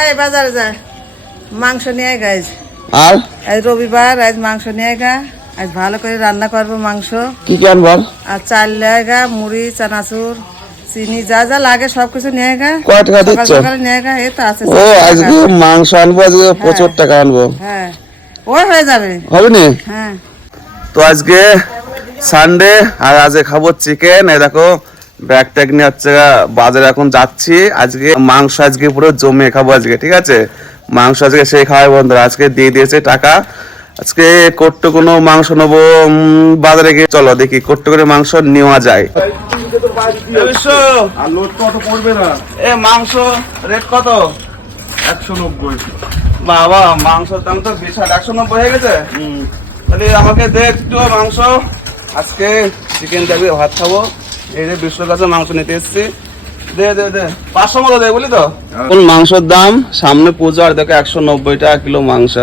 এই বাজারে যা মাংস নিয়ে গাইজ। আর আজ রবিবার, আজ মাংস নিয়ে গা। আজ ভালো করে রান্না করবো মাংস। কি কি আনবো? আর চাল নিয়ে গা, মুড়ি, চানাচুর, চিনি, যা যা লাগে সবকিছু নিয়ে গা। কয় টাকা সকাল দিচ্ছ? সকালে নিয়ে গা। এই তো আছে। ও আজকে মাংস আনবো, আজকে প্রচুর টাকা আনবো। হ্যাঁ, ওই হয়ে যাবে। হবে নি? হ্যাঁ। তো আজকে সানডে আর আজকে খাবো চিকেন। এই দেখো ব্যাগ ট্যাগ নিয়ে হচ্ছে বাজারে এখন যাচ্ছি। আজকে মাংস আজকে পুরো জমে খাবো আজকে, ঠিক আছে? মাংস আজকে সেই খাওয়াই বন্ধুরা। আজকে দিয়ে দিয়েছে টাকা। আজকে কোট্ট কোনো মাংস নেবো বাজারে গিয়ে। চলো দেখি কোট্ট করে মাংস নেওয়া যায়। মাংস রেট কত? 190। বাবা মাংসের দাম তো বিশাল, 190 হয়ে গেছে। তাহলে আমাকে দে একটু মাংস। আজকে চিকেন যাবে, ভাত খাবো। এই যে বিশ্বর কাছে মাংস নিতে এসেছি। দে দে দে 500 মতো দেয় বলি তো। কোন মাংসের দাম সামনে পুজো, আর দেখো 190 টাকা কিলো মাংস।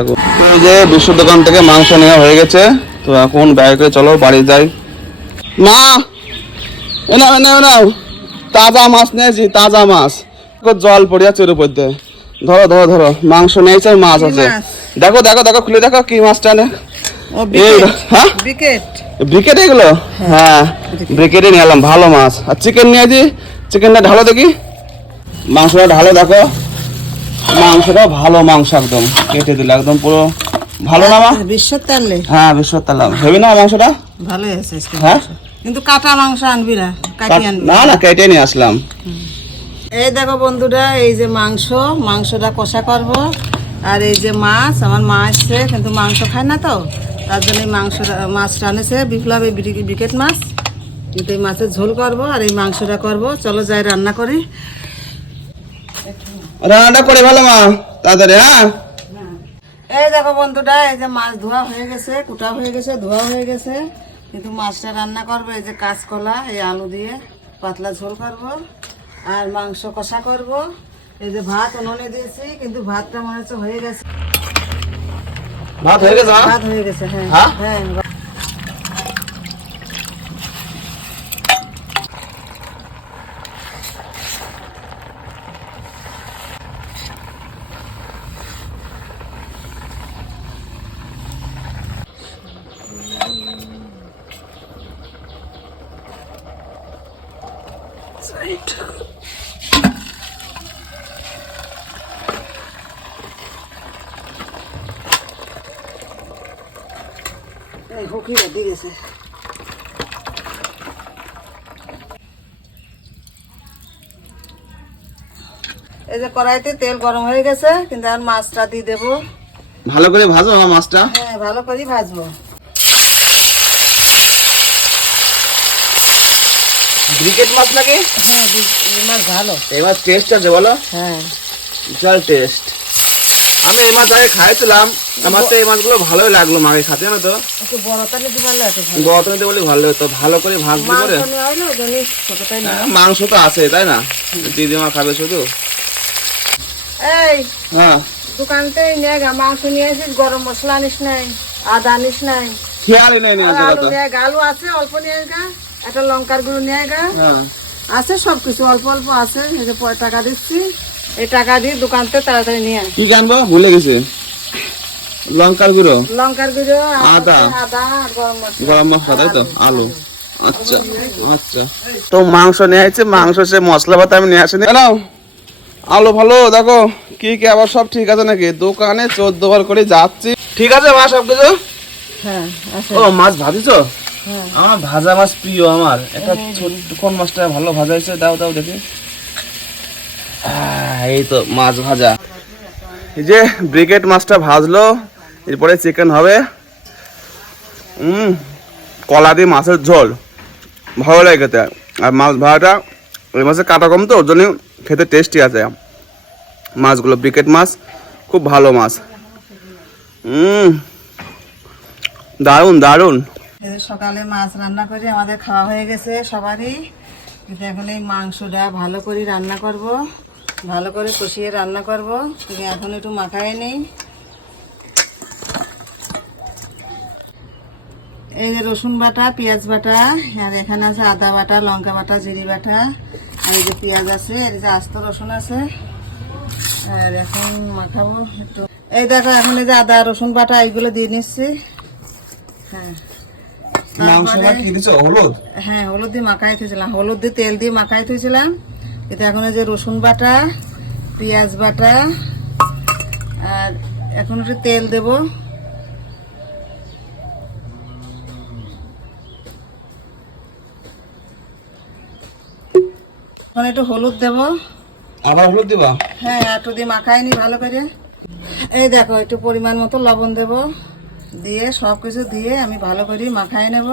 এই যে বিশ্ব দোকান থেকে মাংস নেওয়া হয়ে গেছে। তো এখন ব্যাগে করে চলো বাড়ি যাই। মা এনাও এনাও এনাও, তাজা মাছ নিয়েছি, তাজা মাছ। জল পড়ে যাচ্ছে এর উপর দিয়ে। ধরো ধরো ধরো, মাংস নিয়েছে, মাছ আছে। দেখো দেখো দেখো, খুলে দেখো কি মাছটা নে। হ্যাঁ ব্রিকেট এগুলো। হ্যাঁ ব্রিকেটে নিয়ে এলাম, ভালো মাছ। আর চিকেন নিয়েছি, চিকেনটা ঢালো দেখি। মাংসটা ঢালো, দেখো মাংসটা ভালো মাংস, একদম কেটে দিল একদম পুরো ভালো না মা? বিশ্বর তালে। হ্যাঁ বিশ্বর তালাম, হেবি না মাংসটা? ভালোই আছে। হ্যাঁ কিন্তু কাটা মাংস আনবি না, কাটি আনবি। না না কেটে নিয়ে আসলাম। এই দেখো বন্ধুরা, এই যে মাংসটা কষা করব। আর এই যে মাছ, আমার মা আসছে কিন্তু মাংস খায় না, তো তার জন্য এই মাছটা আনেছে বিপ্লব, এই ব্রিকেট মাছ। কিন্তু এই মাছের ঝোল করব আর এই মাংসটা করব। চলো যাই রান্না করি। রান্নাটা করে ভালো মা তাড়াতাড়ি। হ্যাঁ এই দেখো বন্ধুরা, এই যে মাছ ধোয়া হয়ে গেছে, কুটা হয়ে গেছে, ধোয়া হয়ে গেছে। কিন্তু মাছটা রান্না করবো এই যে কাঁচকলা, এই আলু দিয়ে পাতলা ঝোল করব। আর মাংস কষা করব। এই যে ভাত উনুনে দিয়েছি, কিন্তু ভাতটা মনে হচ্ছে হয়ে গেছে। ভাত হয়ে গেছে? ভাত হয়ে গেছে। হ্যাঁ হ্যাঁ। এই হুকি রেডি গেছে। এই যে কড়াইতে তেল গরম হয়ে গেছে, কিন্তু আর মাছটা দিয়ে দেবো। ভালো করে ভাজো আমার মাছটা। হ্যাঁ ভালো করেই ভাজবো। ব্রিকেট মাছ নাকি? হ্যাঁ এই মাছ ভালো। এই মাছ টেস্ট আছে বলো? হ্যাঁ বিশাল টেস্ট। আমি এই মাছ আগে খাইছিলাম, আমার তো এই মাছগুলো ভালোই লাগলো মাকে খাতে, জানো তো? একটু বড় তালে দিতে পারলে এত ভালো। বতনে বলে ভালো হতো, ভালো করে ভাজতে করে। মাংস নেওয়া হলো জানি ছোটটাই না। মাংস তো আছে তাই না, দিদিমা খাবে শুধু। এই হ্যাঁ দোকানতে নিয়ে গা, মাংস নিয়ে আসিস, গরম মশলা আনিস নাই, আদা আনিস নাই, খেয়ালই নাই নিয়ে আসা আলু কথা। নিয়ে গা, আলু আছে অল্প নিয়ে গা, একটা লঙ্কার গুঁড়ো নিয়ে গা। হ্যাঁ আছে সবকিছু অল্প অল্প আছে। এই যে টাকা দিচ্ছি, এই টাকা দিয়ে দোকানতে তাড়াতাড়ি নিয়ে আয়। কি জানবো ভুলে গেছে। লঙ্কার গুঁড়ো, লঙ্কার গুঁড়ো, আদা, আদা আর গরম মশলা, গরম মশলা, তাই তো? আলু। আচ্ছা আচ্ছা। তো মাংস নিয়ে আসছে, মাংস সে মশলা পাতা আমি নিয়ে আসিনি। নাও আলু ভালো, দেখো কি কি আবার সব ঠিক আছে নাকি? দোকানে 14 বার করে যাচ্ছি। ঠিক আছে মা সব কিছু? হ্যাঁ আছে। ও মাছ ভাজিছো? হ্যাঁ আমার ভাজা মাছ প্রিয়। আমার একটা ছোট কোন মাছটা ভালো ভাজা হয়েছে, দাও দাও দেখি। এই তো মাছ ভাজা। এই যে ব্রিকেট মাছটা ভাজলো, এরপরে চিকেন হবে। কলা দিয়ে মাছের ঝোল ভালো লাগে খেতে। আর মাছ ভাজাটা, ওই মাছের কাটা কম তো, ওর জন্য খেতে টেস্টি আছে মাছগুলো। ব্রিকেট মাছ খুব ভালো মাছ। দারুণ দারুণ। সকালে মাছ রান্না করে আমাদের খাওয়া হয়ে গেছে সবারই। কিন্তু এখন এই মাংসটা ভালো করে রান্না করব, ভালো করে কষিয়ে রান্না করব। এখন একটু মাখায় নেই। এই যে রসুন বাটা, পেঁয়াজ বাটা, আর এখানে আছে আদা বাটা, লঙ্কা বাটা, জিরি বাটা, আর এই যে পেঁয়াজ আছে, আর এই যে আস্ত রসুন আছে। আর এখন মাখাবো একটু। এই দেখো এখন এই যে আদা রসুন বাটা এইগুলো দিয়ে নিচ্ছি। হ্যাঁ মাংসটা কি দিছো? হলুদ? হ্যাঁ হলুদ দিয়ে মাখাই থুয়েছিলাম, হলুদ দিয়ে তেল দিয়ে মাখাই থুয়েছিলাম। এতে এখন এই যে রসুন বাটা, পেঁয়াজ বাটা, আর এখন একটু তেল দেব। এখন একটু হলুদ দেব। আবার হলুদ দিবা? হ্যাঁ একটু দিয়ে মাখাই নি ভালো করে। এই দেখো একটু পরিমাণ মতো লবণ দেব, দিয়ে সব কিছু দিয়ে আমি ভালো করে মাখাই নেব।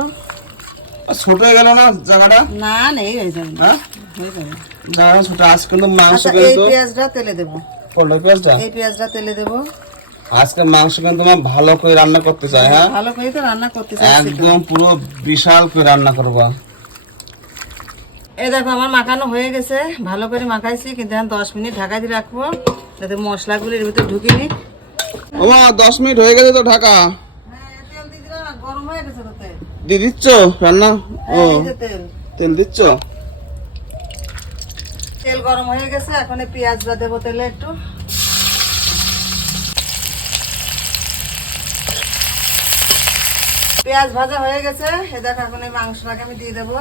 ছোট হয়ে গেল না জায়গাটা? না নেই হয়ে যাবে, হ্যাঁ হয়ে যাবে। জায়গা ছোট। আজকে কিন্তু মাংস আচ্ছা, এই কিন্তু পেঁয়াজটা তেলে দেবো, পটল পেঁয়াজটা এই পেঁয়াজটা তেলে দেবো। আজকে মাংস কিন্তু তোমার ভালো করে রান্না করতে চাই। হ্যাঁ ভালো করে তো রান্না করতে চাইছি তো। একদম পুরো বিশাল করে রান্না করবা। এই দেখো আমার মাখানো হয়ে গেছে, ভালো করে মাখাইছি, কিন্তু এখন 10 মিনিট ঢাকা দিয়ে রাখবো যাতে মশলাগুলো এর ভিতরে ঢুকে নি। ওমা 10 মিনিট হয়ে গেছে তো ঢাকা। হ্যাঁ তেল দিয়ে দিলাম, গরম হয়ে গেছে তো তেল। দিয়ে দিচ্ছ রান্না? ও হ্যাঁ, এই যে তেল, তেল দিচ্ছ? তেল গরম হয়ে গেছে। এখন এই পেঁয়াজটা দেবো তেলে একটু। পেঁয়াজ ভাজা হয়ে গেছে। এই দেখো এখন এই মাংসটাকে আমি দিয়ে দেবো।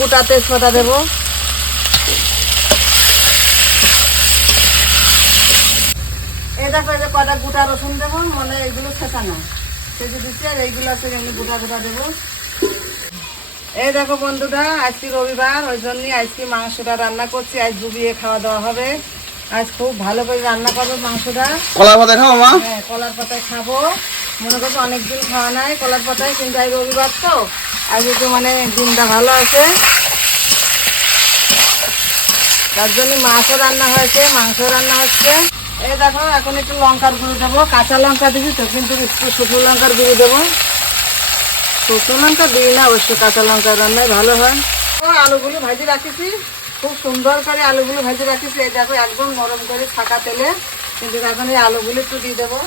গোটা তেজপাতা দেবো। এই দেখো এই যে কটা গোটা রসুন দেবো, মানে এইগুলো ছেঁচা না, সেজে দিচ্ছি। আর এইগুলো আছে এমনি গোটা গোটা দেবো। এই দেখো বন্ধুরা, আজকে রবিবার, ওই জন্যই আজকে মাংসটা রান্না করছি। আজ ডুবিয়ে খাওয়া দাওয়া হবে। আজ খুব ভালো করে রান্না করবো মাংসটা। কলার পাতা খাও মা? হ্যাঁ কলার পাতায় খাবো। মনে করছো অনেকদিন খাওয়া নাই কলার পাতায়, কিন্তু আজ রবিবার তো আজ একটু মানে দিনটা ভালো আছে, তার জন্য মাছও রান্না হয়েছে, মাংস রান্না হচ্ছে। এই দেখো এখন একটু লঙ্কার গুঁড়ো দেবো। কাঁচা লঙ্কা দিবি তো, কিন্তু একটু শুকনো লঙ্কার গুঁড়ো দেবো। শুকনো লঙ্কা দিই না অবশ্য, কাঁচা লঙ্কা রান্নায় ভালো হয়। ও আলুগুলো ভাজি রাখিছি, খুব সুন্দর করে আলুগুলো ভাজি রাখিছি। এই দেখো একদম নরম করে থাকা তেলে, কিন্তু এখন এই আলুগুলো একটু দিয়ে দেবো।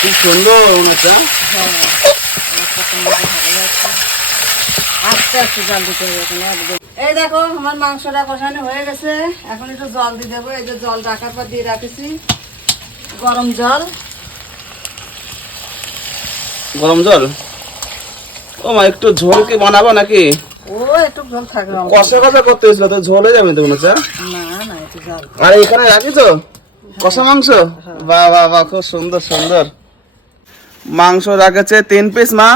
খুব সুন্দর ওনাটা। আস্তে আস্তে জল দিতে হবে এখন একদম। এই দেখো আমার মাংসটা কষানো হয়ে গেছে। এখন একটু জল দিয়ে দেবো। এই যে জল রাখার পর দিয়ে রাখেছি গরম জল। গরম জল? ও মা একটু ঝোল কি বানাবো নাকি? ও একটু জল থাকবে। কষা কষা করতে হয়েছিল তো, ঝোল হয়ে যাবে তো মনে হচ্ছে। না না একটু জল। আর এখানে রাখিছো কষা মাংস? বাহ বাহ বাহ, খুব সুন্দর সুন্দর। মাংস রাখেছে 3 পিস মা,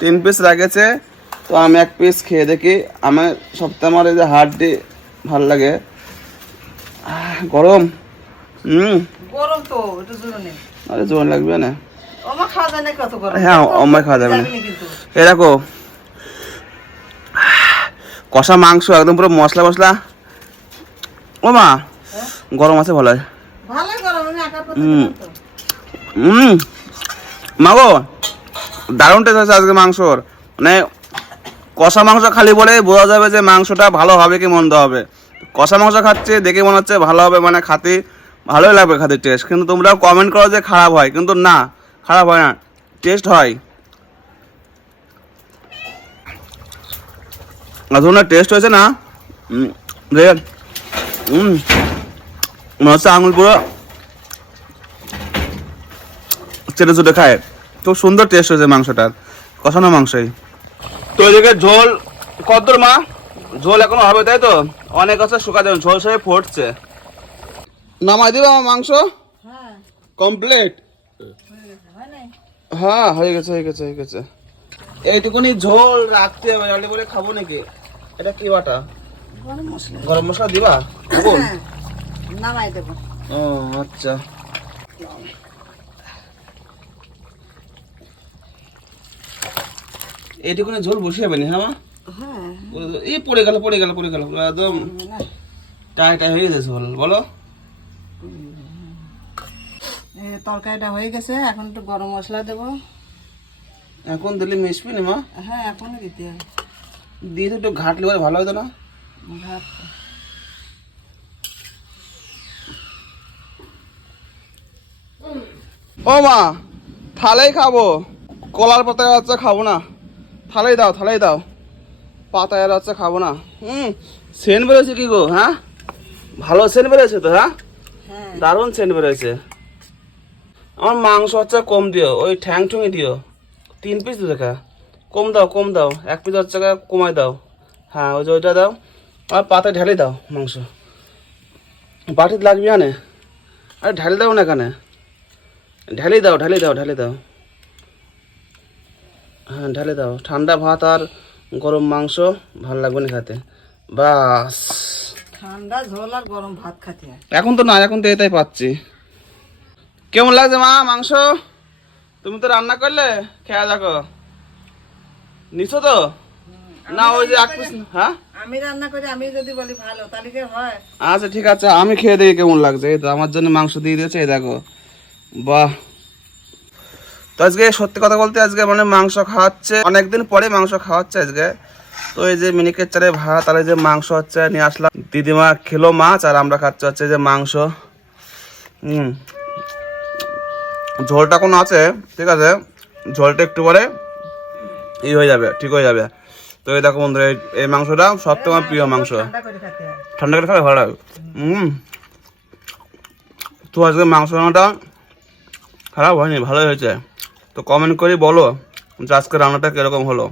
3 পিস রাখেছে। তো আমি 1 পিস খেয়ে দেখি। আমার সপ্তাহে আমার এই যে হাড্ডি ভাল লাগে। গরম। গরম তো একটু জোর নেই। আরে জোর লাগবে না। আমার খাওয়া যায় না কত গরম। হ্যাঁ আমার খাওয়া যাবে না। এ দেখো কষা মাংস একদম পুরো মশলা মশলা। ও মা গরম আছে ভালো। ভালো গরম, আমি আকার করতে তো। মাগো দারুণ টেস্ট আছে আজকে মাংসর। মানে কষা মাংস খালি বলে বোঝা যাবে যে মাংসটা ভালো হবে কি মন্দ হবে। কষা মাংস খাচ্ছে দেখে মনে হচ্ছে ভালো হবে, মানে খাতে ভালোই লাগবে খাতে টেস্ট। কিন্তু তোমরা কমেন্ট করো যে খারাপ হয়, কিন্তু না খারাপ হয় না, টেস্ট হয়। ধরুন টেস্ট হয়েছে না, মনে হচ্ছে আঙুল পুরো চেটে চুটে খায়। খুব সুন্দর টেস্ট হয়েছে মাংসটার, কষানো মাংসই। তো এদিকে ঝোল কতদূর মা? ঝোল এখনো হবে তাই তো? অনেক আছে শুকা দেবেন, ঝোল সবাই ফুটছে। নামাই দিবে আমার মাংস? হ্যাঁ কমপ্লিট? হয় নাই। হ্যাঁ হয়ে গেছে হয়ে গেছে হয়ে গেছে। এইটুকুনি ঝোল রাখতে হবে, নাহলে বলে খাবো নাকি? এটা কি বাটা? গরম মশলা। গরম মশলা দিবা? হ্যাঁ, নামাই দেবো। ও আচ্ছা। এইটুকুনি ঝোল বসিয়ে যাবে না? হ্যাঁ মা? হ্যাঁ এই পড়ে গেল পড়ে গেল পড়ে গেল, একদম টাই টাই হয়ে গেছে ঝোল। বলো তরকারিটা হয়ে গেছে, এখন একটু গরম মশলা দেবো। এখন দিলে মিশবি না মা? হ্যাঁ এখনই দিতে হবে। দিয়ে তো একটু ঘাটলে পরে ভালো হতো না? ভাত ও মা, থালেই খাবো, কলার পাতায় হচ্ছে খাবো না, থালেই দাও, পাতায় হচ্ছে খাবো না। সেন্ট বেরোছে কি গো? হ্যাঁ, ভালো সেন্ট বেরোছে তো। হ্যাঁ, হ্যাঁ দারুণ সেন্ট বেরোছে। আমার মাংস হচ্ছে কম দিও, ওই ঠ্যাং ঠুঙি দিও, 3 পিস দিও দেখা, কম দাও, 1 পিস হচ্ছে কমাই দাও। হ্যাঁ, ওই যে ওইটা দাও, আর পাতায় ঢালি দাও মাংস, বাটিতে লাগবে না। আরে ঢালি দাও না কেন, ঢালি দাও। হ্যাঁ ঢালি দাও, ঠান্ডা ভাত আর গরম মাংস ভালো লাগবে না খেতে। বাস, ঠান্ডা ঝোল আর গরম ভাত খাতে হয়। এখন তো না, এখন তো এটাই পাচ্ছি। কেমন লাগছে মা মাংস? তুমি তো রান্না করলে, খেয়া দেখো। নিছো তো না? ওই যে 1 পিস। হ্যাঁ, আমি রান্না করি, আমি যদি বলি ভালো তাহলে কি হয়? আচ্ছা ঠিক আছে, আমি খেয়ে দেখি কেমন লাগছে। এই তো আমার জন্য মাংস দিয়ে দিয়েছে, এই দেখো। বাহ। তো আজকে সত্যি কথা বলতে আজকে মানে মাংস খাওয়াচ্ছে, অনেকদিন পরে মাংস খাওয়াচ্ছে আজকে। তো এই যে মিনিকেট চারে ভাত আর এই যে মাংস হচ্ছে নিয়ে আসলাম। দিদিমা খেলো মাছ আর আমরা খাচ্ছি হচ্ছে যে মাংস। ঝোলটা কোনো আছে, ঠিক আছে, ঝোলটা একটু পরে হয়ে যাবে, ঠিক হয়ে যাবে। তো এই দেখো বন্ধুরা, এই মাংসটা সব থেকে আমার প্রিয় মাংস। ঠান্ডা করে খেতে হয়। ঠান্ডা করে খাবে ভালো লাগে। তো আজকে মাংস রান্নাটা খারাপ হয়নি, ভালোই হয়েছে। তো কমেন্ট করে বলো যে আজকে রান্নাটা কিরকম হলো।